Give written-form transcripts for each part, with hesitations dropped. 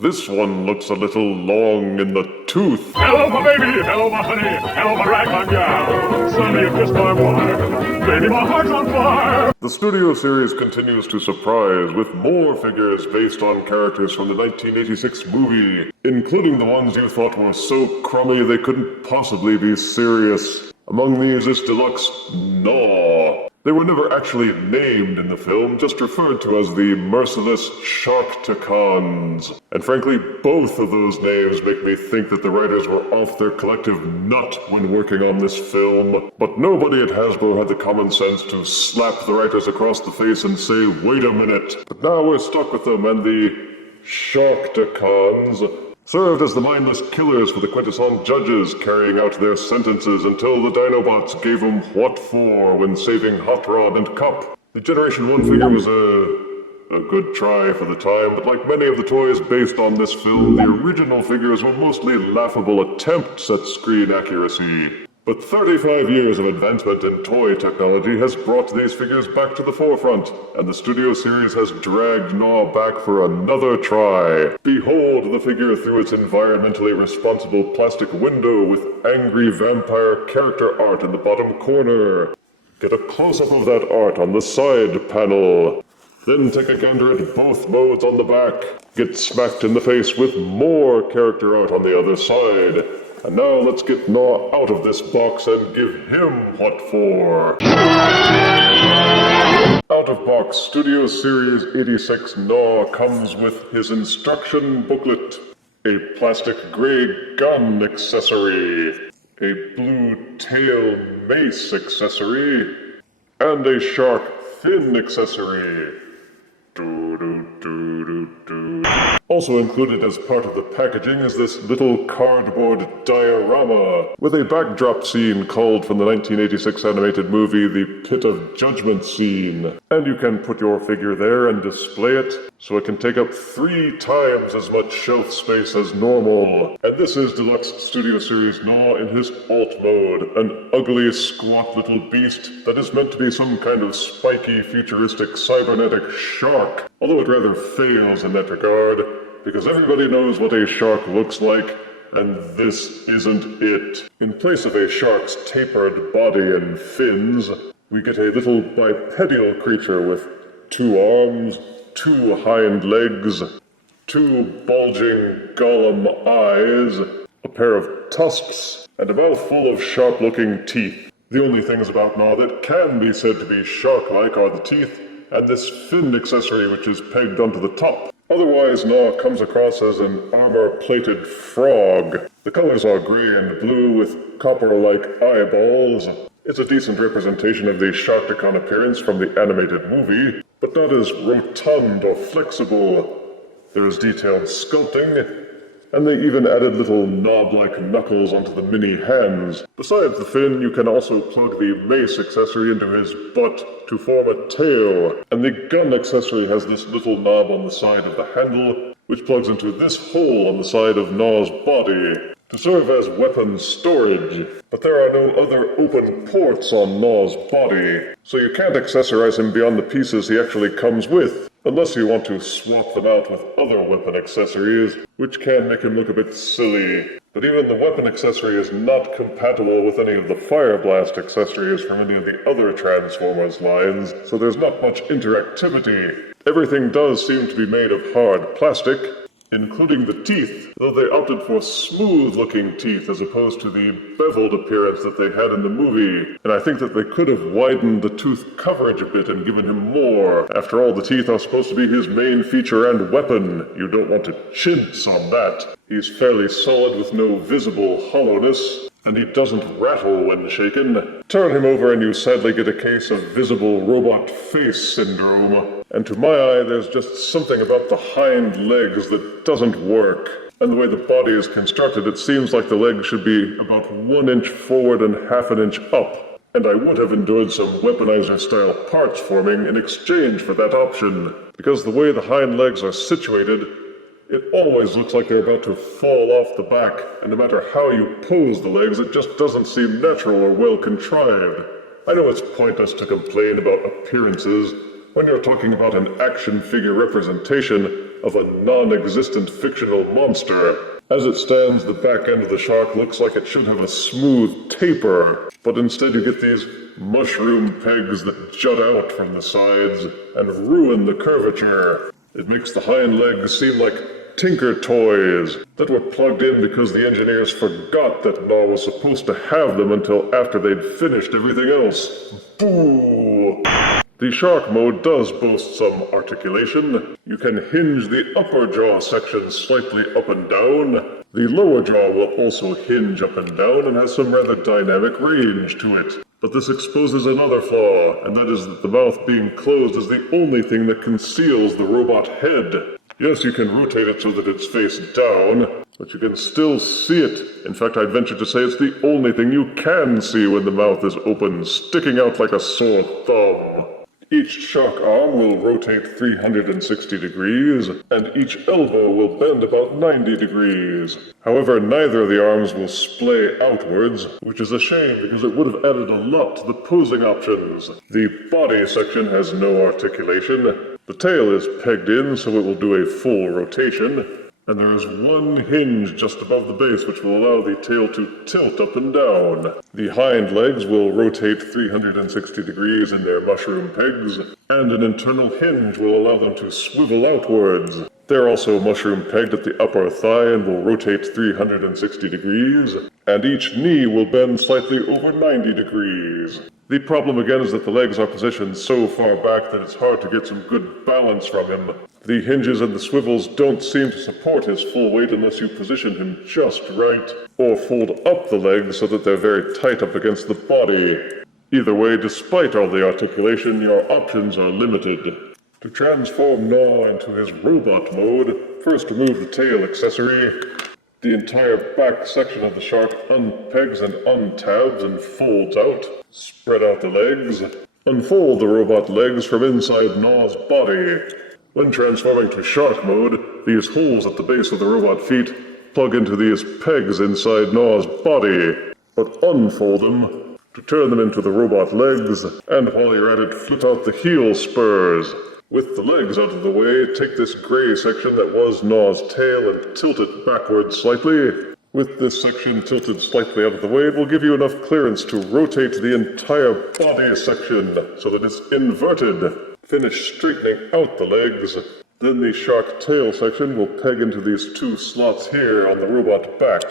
This one looks a little long in the tooth. Hello, my baby. Hello, my honey. Hello, my ragtime gal. Suddenly you kissed my wife. Baby, my heart's on fire. The studio series continues to surprise with more figures based on characters from the 1986 movie, including the ones you thought were so crummy they couldn't possibly be serious. Among these is Deluxe Gnaw. They were never actually named in the film, just referred to as the merciless Sharkticons. And frankly, both of those names make me think that the writers were off their collective nut when working on this film. But nobody at Hasbro had the common sense to slap the writers across the face and say, wait a minute. But now we're stuck with them, and the Sharkticons served as the mindless killers for the quintessence judges, carrying out their sentences until the Dinobots gave them what for when saving Hot Rod and Cup. The Generation 1 figure was a good try for the time, but like many of the toys based on this film, the original figures were mostly laughable attempts at screen accuracy. But 35 years of advancement in toy technology has brought these figures back to the forefront, and the studio series has dragged Gnaw back for another try. Behold the figure through its environmentally responsible plastic window with angry vampire character art in the bottom corner. Get a close-up of that art on the side panel. Then take a gander at both modes on the back. Get smacked in the face with more character art on the other side. And now let's get Gnaw out of this box and give him what for. Out of box, Studio Series 86 Gnaw comes with his instruction booklet, a plastic gray gun accessory, a blue tail mace accessory, and a shark fin accessory. Also included as part of the packaging is this little cardboard diorama with a backdrop scene culled from the 1986 animated movie The Pit of Judgment scene. And you can put your figure there and display it, so it can take up 3 times as much shelf space as normal. And this is Deluxe Studio Series Gnaw in his alt mode, an ugly, squat little beast that is meant to be some kind of spiky, futuristic, cybernetic shark, although it rather fails in that regard, because everybody knows what a shark looks like, and this isn't it. In place of a shark's tapered body and fins, we get a little bipedal creature with 2 arms, 2 hind legs, 2 bulging golem eyes, a pair of tusks, and a mouth full of sharp-looking teeth. The only things about Gnaw that can be said to be shark-like are the teeth, and this fin accessory which is pegged onto the top. Otherwise, Gnaw comes across as an armor-plated frog. The colors are gray and blue with copper-like eyeballs. It's a decent representation of the Sharkticon appearance from the animated movie, but not as rotund or flexible. There is detailed sculpting, and they even added little knob-like knuckles onto the mini hands. Besides the fin, you can also plug the mace accessory into his butt to form a tail. And the gun accessory has this little knob on the side of the handle, which plugs into this hole on the side of Gnaw's body to serve as weapon storage. But there are no other open ports on Gnaw's body, so you can't accessorize him beyond the pieces he actually comes with, unless you want to swap them out with other weapon accessories, which can make him look a bit silly. But even the weapon accessory is not compatible with any of the Fire Blast accessories from any of the other Transformers lines, so there's not much interactivity. Everything does seem to be made of hard plastic, including the teeth, though they opted for smooth-looking teeth as opposed to the beveled appearance that they had in the movie. And I think that they could have widened the tooth coverage a bit and given him more. After all, the teeth are supposed to be his main feature and weapon. You don't want to chintz on that. He's fairly solid with no visible hollowness, and he doesn't rattle when shaken. Turn him over and you sadly get a case of visible robot face syndrome. And to my eye, there's just something about the hind legs that doesn't work. And the way the body is constructed, it seems like the legs should be about 1 inch forward and half an inch up. And I would have endured some weaponizer-style parts forming in exchange for that option. Because the way the hind legs are situated, it always looks like they're about to fall off the back, and no matter how you pose the legs, it just doesn't seem natural or well contrived. I know it's pointless to complain about appearances when you're talking about an action figure representation, of a non-existent fictional monster. As it stands, the back end of the shark looks like it should have a smooth taper, but instead you get these mushroom pegs that jut out from the sides and ruin the curvature. It makes the hind legs seem like tinker toys that were plugged in because the engineers forgot that Gnaw was supposed to have them until after they'd finished everything else. Boo! The shark mode does boast some articulation. You can hinge the upper jaw section slightly up and down. The lower jaw will also hinge up and down and has some rather dynamic range to it. But this exposes another flaw, and that is that the mouth being closed is the only thing that conceals the robot head. Yes, you can rotate it so that it's face down, but you can still see it. In fact, I'd venture to say it's the only thing you can see when the mouth is open, sticking out like a sore thumb. Each shark arm will rotate 360 degrees, and each elbow will bend about 90 degrees. However, neither of the arms will splay outwards, which is a shame because it would have added a lot to the posing options. The body section has no articulation. The tail is pegged in, so it will do a full rotation. And there is one hinge just above the base which will allow the tail to tilt up and down. The hind legs will rotate 360 degrees in their mushroom pegs, and an internal hinge will allow them to swivel outwards. They're also mushroom pegged at the upper thigh and will rotate 360 degrees, and each knee will bend slightly over 90 degrees. The problem again is that the legs are positioned so far back that it's hard to get some good balance from him. The hinges and the swivels don't seem to support his full weight unless you position him just right, or fold up the legs so that they're very tight up against the body. Either way, despite all the articulation, your options are limited. To transform Gnaw into his robot mode, first remove the tail accessory. The entire back section of the shark unpegs and untabs and folds out. Spread out the legs. Unfold the robot legs from inside Gnaw's body. When transforming to shark mode, these holes at the base of the robot feet plug into these pegs inside Gnaw's body, but unfold them to turn them into the robot legs, and while you're at it, flip out the heel spurs. With the legs out of the way, take this gray section that was Gnaw's tail and tilt it backwards slightly. With this section tilted slightly out of the way, it will give you enough clearance to rotate the entire body section so that it's inverted. Finish straightening out the legs. Then the shark tail section will peg into these two slots here on the robot back.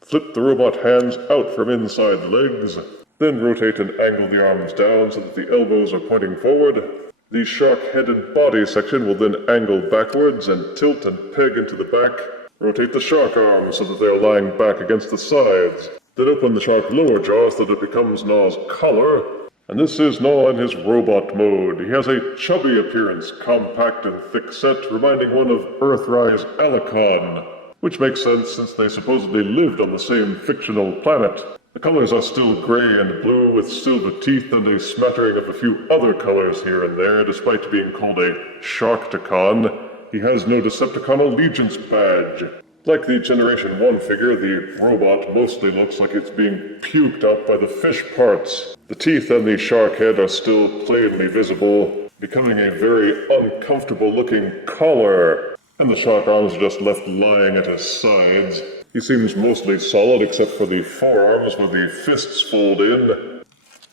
Flip the robot hands out from inside the legs. Then rotate and angle the arms down so that the elbows are pointing forward. The shark head and body section will then angle backwards and tilt and peg into the back. Rotate the shark arms so that they are lying back against the sides. Then open the shark lower jaw so that it becomes Gnaw's collar. And this is Gnaw in his robot mode. He has a chubby appearance, compact and thick-set, reminding one of Earthrise Alicon, which makes sense since they supposedly lived on the same fictional planet. The colors are still gray and blue with silver teeth and a smattering of a few other colors here and there, despite being called a Sharkticon. He has no Decepticon allegiance badge. Like the Generation 1 figure, the robot mostly looks like it's being puked up by the fish parts. The teeth and the shark head are still plainly visible, becoming a very uncomfortable-looking collar. And the shark arms are just left lying at his sides. He seems mostly solid except for the forearms where the fists fold in,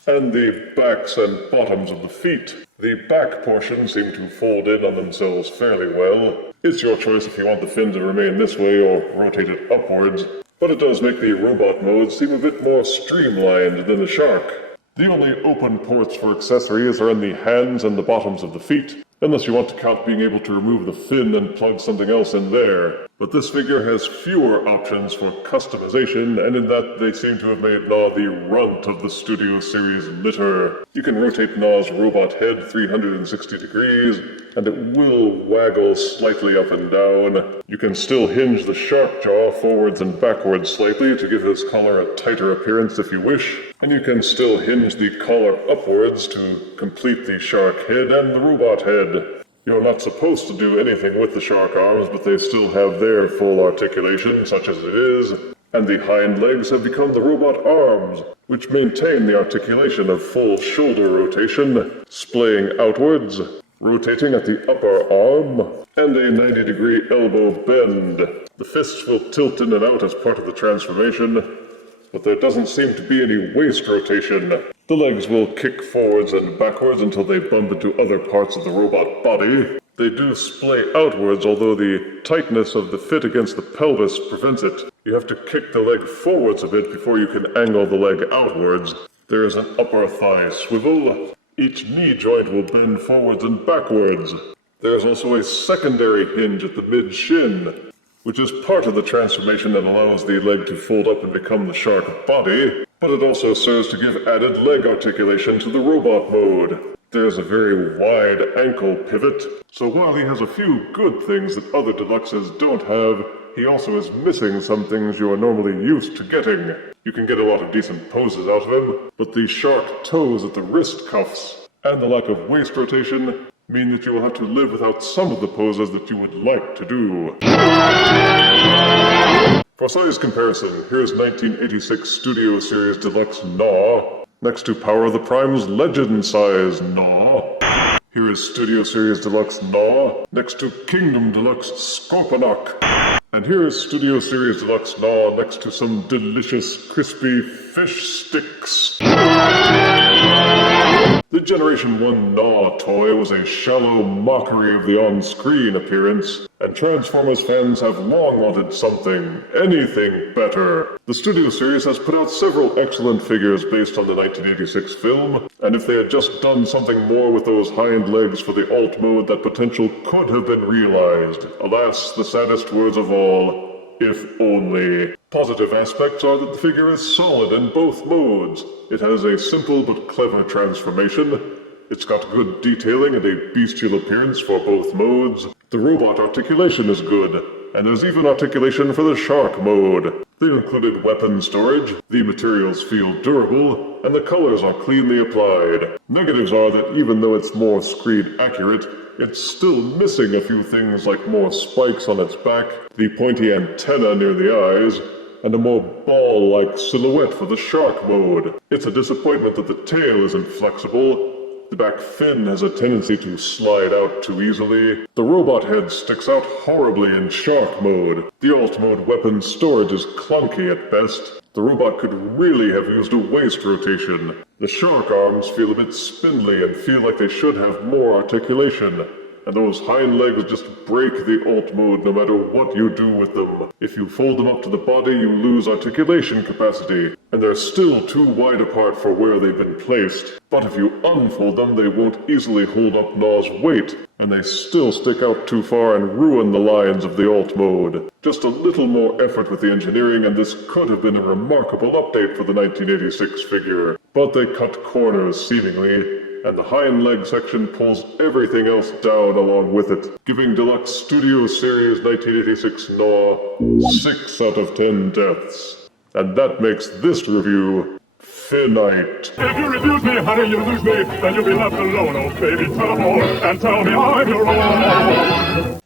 and the backs and bottoms of the feet. The back portions seem to fold in on themselves fairly well. It's your choice if you want the fin to remain this way or rotate it upwards, but it does make the robot mode seem a bit more streamlined than the shark. The only open ports for accessories are in the hands and the bottoms of the feet, unless you want to count being able to remove the fin and plug something else in there. But this figure has fewer options for customization, and in that they seem to have made Gnaw the runt of the Studio Series litter. You can rotate Gnaw's robot head 360 degrees, and it will waggle slightly up and down. You can still hinge the shark jaw forwards and backwards slightly to give his collar a tighter appearance if you wish, and you can still hinge the collar upwards to complete the shark head and the robot head. You're not supposed to do anything with the shark arms, but they still have their full articulation, such as it is, and the hind legs have become the robot arms, which maintain the articulation of full shoulder rotation, splaying outwards. rotating at the upper arm, and a 90-degree elbow bend. The fists will tilt in and out as part of the transformation, but there doesn't seem to be any waist rotation. The legs will kick forwards and backwards until they bump into other parts of the robot body. They do splay outwards, although the tightness of the fit against the pelvis prevents it. You have to kick the leg forwards a bit before you can angle the leg outwards. There is an upper thigh swivel. Each knee joint will bend forwards and backwards. There is also a secondary hinge at the mid-shin, which is part of the transformation that allows the leg to fold up and become the shark body, but it also serves to give added leg articulation to the robot mode. There's a very wide ankle pivot, so while he has a few good things that other Deluxes don't have, he also is missing some things you are normally used to getting. You can get a lot of decent poses out of him, but the shark toes at the wrist cuffs and the lack of waist rotation mean that you will have to live without some of the poses that you would like to do. For size comparison, here's 1986 Studio Series Deluxe Gnaw, next to Power of the Prime's Legend Size Gnaw. Here is Studio Series Deluxe Gnaw, next to Kingdom Deluxe Scorponok. And here is Studio Series Deluxe Gnaw next to some delicious crispy fish sticks. The Generation 1 Gnaw toy was a shallow mockery of the on-screen appearance, and Transformers fans have long wanted something, anything better. The Studio Series has put out several excellent figures based on the 1986 film, and if they had just done something more with those hind legs for the alt mode, that potential could have been realized. Alas, the saddest words of all. If only. Positive aspects are that the figure is solid in both modes. It has a simple but clever transformation. It's got good detailing and a bestial appearance for both modes. The robot articulation is good, and there's even articulation for the shark mode. They included weapon storage, the materials feel durable, and the colors are cleanly applied. Negatives are that even though it's more screen accurate, it's still missing a few things like more spikes on its back, the pointy antenna near the eyes, and a more ball-like silhouette for the shark mode. It's a disappointment that the tail isn't flexible. The back fin has a tendency to slide out too easily. The robot head sticks out horribly in shark mode. The alt mode weapon storage is clunky at best. The robot could really have used a waist rotation. The shark arms feel a bit spindly and feel like they should have more articulation. And those hind legs just break the alt mode no matter what you do with them. If you fold them up to the body, you lose articulation capacity, and they're still too wide apart for where they've been placed. But if you unfold them, they won't easily hold up Gnaw's weight, and they still stick out too far and ruin the lines of the alt mode. Just a little more effort with the engineering, and this could have been a remarkable update for the 1986 figure. But they cut corners, seemingly, and the hind leg section pulls everything else down along with it, giving Deluxe Studio Series 1986 Gnaw 6 out of 10 deaths. And that makes this review finite. If you refuse me, honey, you lose me, then you'll be left alone, oh baby, tell them all, and tell me I'm your own.